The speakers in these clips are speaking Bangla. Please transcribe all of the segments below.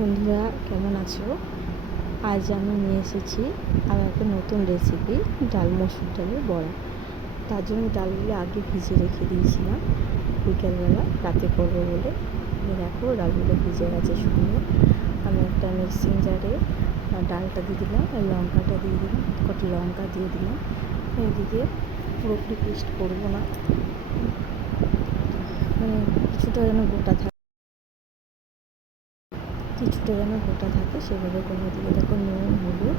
বন্ধুরা, কেমন আছো? আজ আমি নিয়ে এসেছি আর একটা নতুন রেসিপি, মসুর ডালের বড়া। তার জন্য ডালগুলো আগে ভিজে রেখে দিয়েছিলাম বিকেলবেলা, রাতে করবো বলে। দেখো, ডালগুলো ভিজে গেছে সুন্দর। আমি একটা মিক্সিং জারে ডালটা দিয়ে দিলাম, আর লঙ্কাটা দিয়ে দিলাম, কটা লঙ্কা দিয়ে দিলাম। এদিকে পুরোপুরি পেস্ট করবো না, মানে কিছুটা যেন গোটা থাকে, সেভাবে করে দিয়ে দেখো নুন, হলুদ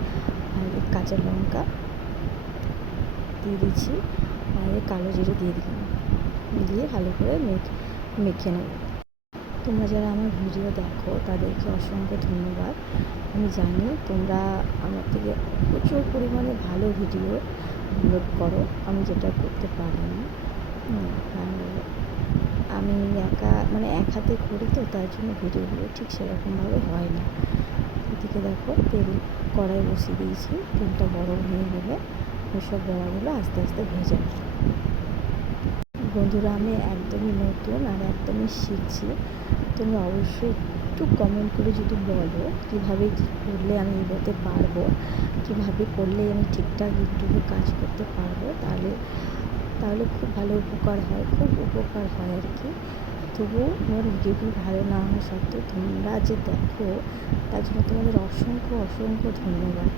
আর কাঁচা লঙ্কা দিয়ে দিচ্ছি, আর কালো জিরে দিয়ে দিলাম, দিয়ে ভালো করে মেখে নেব। তোমরা যারা আমার ভিডিও দেখো তাদেরকে অসংখ্য ধন্যবাদ। আমি জানি তোমরা আমার থেকে প্রচুর পরিমাণে ভালো ভিডিও আপলোড করো, আমি যেটা করতে পারি না। আর আমি এক হাতে করি, তো তার জন্য ভিডিওগুলো ঠিক সেরকমভাবে হয় না। এদিকে দেখো, তেল কড়াই বসিয়ে দিয়েছি, তেলটা গরম হয়ে গেলে এসব বড়াগুলো আস্তে আস্তে ভেজে নেব। বন্ধুরা, আমি একদমই নতুন আর একদমই শিখছি। তোমরা অবশ্যই একটু কমেন্ট করে যদি বলো কীভাবে কী করলে আমি এগোতে পারবো, কীভাবে করলে আমি ঠিকঠাক ইউটিউবে কাজ করতে পারবো, তাহলে তাহলে খুব ভালো উপকার হয়, আর কি। তবুও আমার ভিডিওগুলো ভালো না হওয়া সত্ত্বেও তোমরা যে দেখো, তার জন্য তোমাদের অসংখ্য অসংখ্য ধন্যবাদ।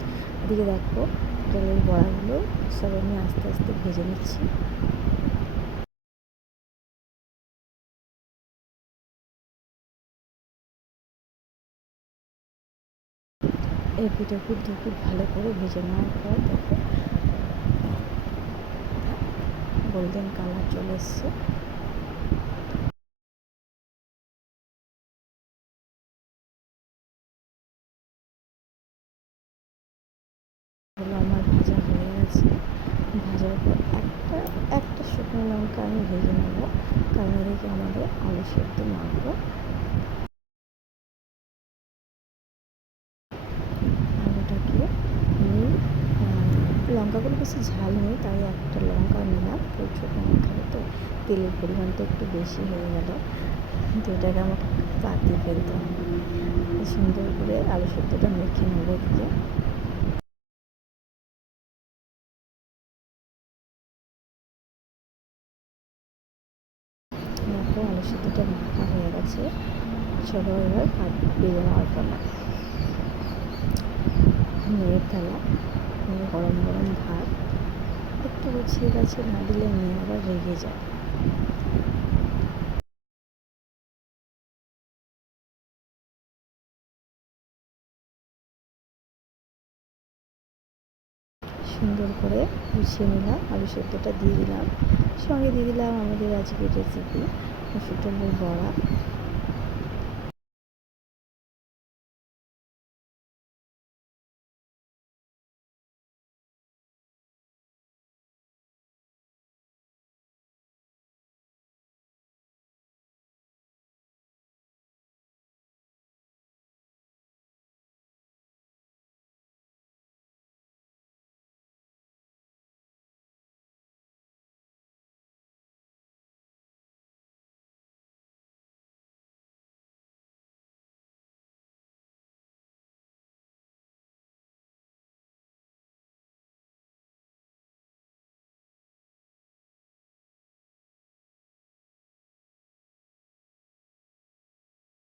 এদিকে দেখো, ডালের বড়াগুলো সব আমি আস্তে আস্তে ভেজে নিচ্ছি। এপিট ওপিট দুপিট ভালো করে ভেজে নেওয়ার পর দেখো গোল্ডেন কালার চলে এসছে। হলো আমার ভাজা হয়ে গেছে। ভাজার পর একটা একটা শুকনো লঙ্কা আমি ভেজে নেব, কারণ এদিকে আমাদের আলু সেদ্ধ মাখবো। আলুটাকে আমি লঙ্কাগুলো বেশি ঝাল নেই, তাই একটা লঙ্কা নিলাম। প্রচুর লঙ্কা খাবে তো তেলের পরিমাণটা একটু বেশি হয়ে গেল, তো এটাকে আমাকে বাদ দিয়ে ফেলতে হবে। সুন্দর করে আলু সেদ্ধটা মেখে নেব। দিয়ে দেখো, আলু সেদ্ধটা মাখা হয়ে গেছে। চলো এবার ভাত বেড়ে নেওয়ার পালা। মেয়ের থালা, গরম গরম ভাত একটু গুছিয়ে গেছে, না দিলে মেয়ে আবার রেগে যায়। সুন্দর করে গুছিয়ে নিলাম, আলু সেদ্ধটা দিয়ে দিলাম, সঙ্গে দিয়ে দিলাম আমাদের আজকের রেসিপি মসুর ডালের বড়া।